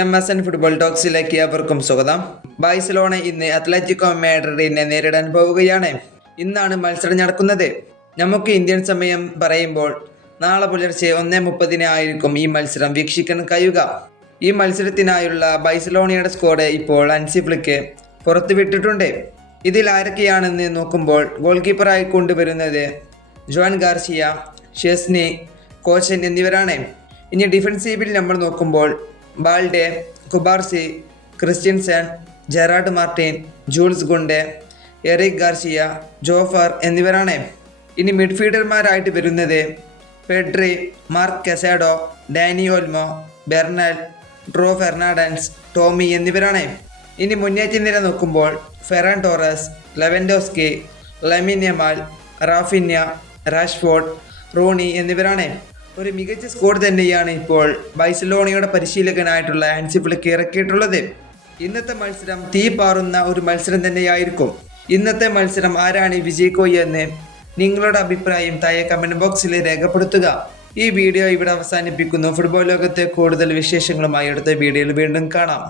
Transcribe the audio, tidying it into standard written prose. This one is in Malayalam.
MSN ഫുട്ബോൾ ടോക്സിലേക്ക് അവർക്കും സ്വാഗതം. ബാഴ്സലോണ ഇന്ന് അത്ലറ്റിക്കോ മാഡ്രിഡിനെ നേരിടാൻ പോവുകയാണ്. ഇന്നാണ് മത്സരം നടക്കുന്നത്. നമുക്ക് ഇന്ത്യൻ സമയം പറയുമ്പോൾ നാളെ പുലർച്ചെ 1:30 ആയിരിക്കും ഈ മത്സരം വീക്ഷിക്കാൻ കഴിയുക. ഈ മത്സരത്തിനായുള്ള ബാഴ്സലോണയുടെ സ്ക്വാഡ് ഇപ്പോൾ ഹൻസി ഫ്ലിക്ക് പുറത്തുവിട്ടിട്ടുണ്ട്. ഇതിൽ ആരൊക്കെയാണെന്ന് നോക്കുമ്പോൾ ഗോൾ കീപ്പറായി കൊണ്ടുവരുന്നത് ജോൻ ഗാർസിയ, ഷെസ്നി, കോച്ചൻ എന്നിവരാണ്. ഇനി ഡിഫൻസീവിൽ നമ്മൾ നോക്കുമ്പോൾ Balde, Cubarsi, Christensen, Gerard Martin, Jules Kounde, Eric Garcia, Jofre എന്നിവരാണ്. ഇനി മിഡ്ഫീൽഡർമാരായിട്ട് വരുന്നത് Pedri, Marc Casado, Dani Olmo, Bernal, Dro Fernandez, Tommy എന്നിവരാണ്. ഇനി മുന്നേറ്റ നിര നോക്കുമ്പോൾ Ferran Torres, Lewandowski, Lamine Yamal, Raphinha, Rashford, Roony എന്നിവരാണ്. ഒരു മികച്ച സ്ക്വാഡ് തന്നെയാണ് ഇപ്പോൾ ബാഴ്സലോണയുടെ പരിശീലകനായിട്ടുള്ള ഹാൻസി ഫ്ലിക്ക് ഇറക്കിയിട്ടുള്ളത്. ഇന്നത്തെ മത്സരം തീ പാറുന്ന ഒരു മത്സരം തന്നെയായിരിക്കും. ഇന്നത്തെ മത്സരം ആരാണ് വിജയിക്കുക എന്ന് നിങ്ങളുടെ അഭിപ്രായം താഴെ കമന്റ് ബോക്സിൽ രേഖപ്പെടുത്തുക. ഈ വീഡിയോ ഇവിടെ അവസാനിപ്പിക്കുന്നു. ഫുട്ബോൾ ലോകത്തെ കൂടുതൽ വിശേഷങ്ങളുമായി അടുത്ത വീഡിയോയിൽ വീണ്ടും കാണാം.